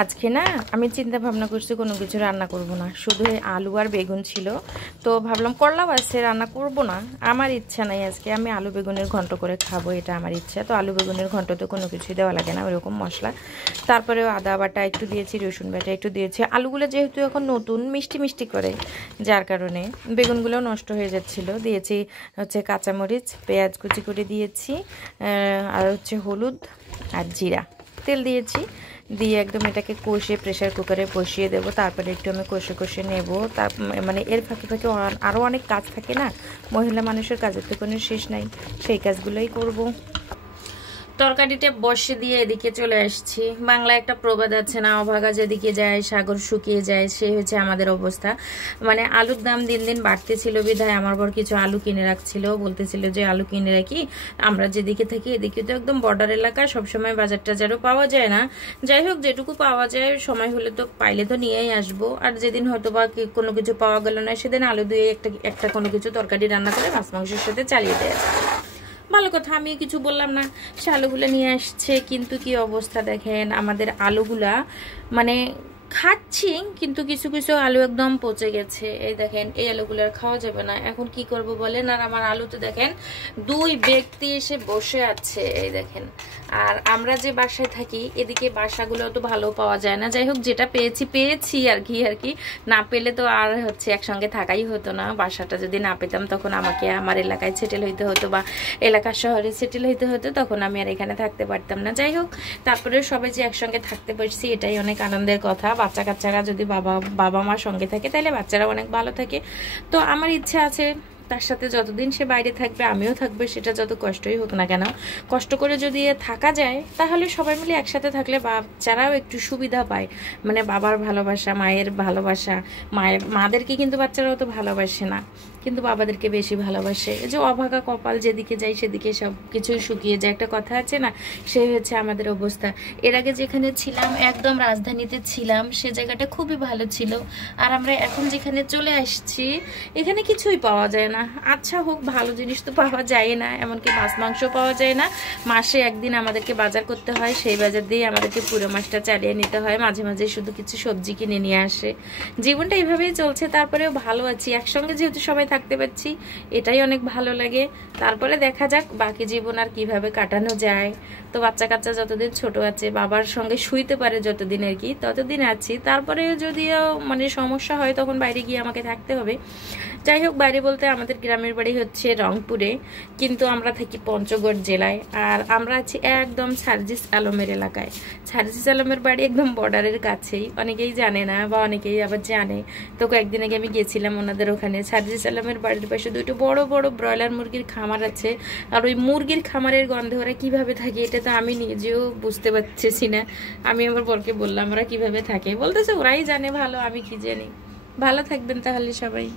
আজকে না আমি চিন্তা ভাবনা করছি কোনো কিছু রান্না করব না, শুধু আলু আর বেগুন ছিল। তো ভাবলাম করলাম আছে, রান্না করব না। আমার ইচ্ছা নাই আজকে আমি আলু বেগুনের ঘন্ট করে খাবো, এটা আমার ইচ্ছা। তো আলু বেগুনের ঘন্টতে কোনো কিছুই দেওয়া লাগে না, ওইরকম মশলা। তারপরেও আদা বাটা একটু দিয়েছি, রসুন বাটা একটু দিয়েছি। আলুগুলো যেহেতু এখন নতুন মিষ্টি মিষ্টি করে, যার কারণে বেগুনগুলো নষ্ট হয়ে যাচ্ছিল। দিয়েছি হচ্ছে কাঁচামরিচ, পেঁয়াজ কুচি করে দিয়েছি, আর হচ্ছে হলুদ আর জিরা, তেল দিয়েছি। দিয়ে একদম এটাকে কষে প্রেশার কুকারে বসিয়ে দেবো। তারপরে একটু আমি কষে কষে নেব। তার মানে এর ফাঁকে ফাঁকে আরও অনেক কাজ থাকে না, মহিলা মানুষের কাজের তো কোনো শেষ নাই, সেই কাজগুলোই করব। তরকারিটা বসে দিয়ে এদিকে চলে আসছি। বাংলা একটা প্রবাদ আছে না, অভাগা যেদিকে যায় সাগর শুকিয়ে যায়, সে হচ্ছে আমাদের অবস্থা। মানে আলুর দাম দিন দিন বাড়তেছিল বিধায় আমার বর কিছু আলু কিনে রাখছিল, বলতেছিল যে আলু কিনে রাখি। আমরা যেদিকে থাকি এদিকে তো একদম বর্ডার এলাকা, সবসময় বাজার টাজারও পাওয়া যায় না। যাই হোক, যেটুকু পাওয়া যায় সময় হলে তো পাইলে তো নিয়েই আসবো। আর যেদিন হয়তো বা কোনো কিছু পাওয়া গেল না, সেদিন আলু দিয়ে একটা কোনো কিছু তরকারি রান্না করে মাছ মাংসের সাথে চালিয়ে দেয়। ভালো কথা, আমি কিছু বললাম না। সে আলুগুলো নিয়ে আসছে, কিন্তু কি অবস্থা দেখেন আমাদের আলুগুলা। মানে খাচ্ছি কিন্তু কিছু কিছু আলু একদম পচে গেছে। এই দেখেন, এই আলুগুলো আর খাওয়া যাবে না। এখন কি করব বলেন? আর আমার আলুতে দেখেন দুই ব্যক্তি এসে বসে আছে, এই দেখেন। আর আমরা যে বাসায় থাকি এদিকে বাসাগুলো তো ভালো পাওয়া যায় না। যাই হোক, যেটা পেয়েছি আর কি না পেলে তো আর হচ্ছে একসঙ্গে থাকাই হতো না। বাসাটা যদি না পেতাম তখন আমাকে আমার এলাকায় সেটেল হইতে হতো বা এলাকার শহরে সেটেল হইতে হতো, তখন আমি আর এখানে থাকতে পারতাম না। যাই হোক, তারপরে সবাই যে একসঙ্গে থাকতে পারছি এটাই অনেক আনন্দের কথা। বাচ্চা কাচ্চারা যদি বাবা মার সঙ্গে থাকে তাহলে বাচ্চারা অনেক ভালো থাকে। তো আমার ইচ্ছা আছে তার সাথে যতদিন সে বাইরে থাকবে আমিও থাকবে, সেটা যত কষ্টই হোক না কেন। কষ্ট করে যদি থাকা যায় তাহলে সবাই মিলে একসাথে থাকলে বাচ্চারাও একটু সুবিধা পায়। মানে বাবার ভালোবাসা, মায়ের ভালোবাসা, মাদেরকে কিন্তু বাচ্চারাও তো ভালোবাসে না, কিন্তু বাবাদেরকে বেশি ভালোবাসে। এই যে অভাগা কপাল, যেদিকে যাই সেদিকে সব কিছুই শুকিয়ে যায়, একটা কথা আছে না, সে হচ্ছে আমাদের অবস্থা। এর আগে যেখানে ছিলাম একদম রাজধানীতে ছিলাম, সে জায়গাটা খুবই ভালো ছিল। আর আমরা এখন যেখানে চলে আসছি এখানে কিছুই পাওয়া যায় না। আচ্ছা হোক, ভালো জিনিস তো পাওয়া যায় না, এমনকি মাছ মাংস পাওয়া যায় না। মাসে একদিন আমাদেরকে বাজার করতে হয়, সেই বাজার দিয়ে আমাদেরকে পুরো মাসটা চালিয়ে নিতে হয়। মাঝে মাঝে শুধু কিছু সবজি কিনে নিয়ে আসে। জীবনটা এইভাবেই চলছে, তারপরেও ভালো আছি। একসঙ্গে যেহেতু সবাই থাকতে পারছি এটাই অনেক ভালো লাগে। তারপরে দেখা যাক বাকি জীবন আর কিভাবে কাটানো যায়। তো বাচ্চা কাচ্চা যতদিন ছোট আছে, বাবার সঙ্গে শুইতে পারে যতদিন আর কি, ততদিন আছি। তারপরে যদিও মানে সমস্যা হয় তখন বাইরে গিয়ে আমাকে থাকতে হবে। যাই হোক, বাইরে বলতে আমাদের গ্রামের বাড়ি হচ্ছে রংপুরে, কিন্তু আমরা থাকি পঞ্চগড় জেলায়। আর আমরা আছি একদম সার্জিস আলমের এলাকায়। সার্জিস আলমের বাড়ি একদম বর্ডারের কাছেই, অনেকেই জানে না বা অনেকেই আবার জানে। তো কয়েকদিন আগে আমি গেছিলাম ওনাদের ওখানে। সার্জিস আলমের বাড়ির পাশে দুটো বড় বড় ব্রয়লার মুরগির খামার আছে। আর ওই মুরগির খামারের গন্ধে ওরা কিভাবে থাকে এটা তো আমি নিজেও বুঝতে পারতেছি না। আমি আমার বরকে বললাম ওরা কিভাবে থাকে, বলতেছে ওরাই জানে ভালো, আমি কি জানি। ভালো থাকবেন তাহলে সবাই।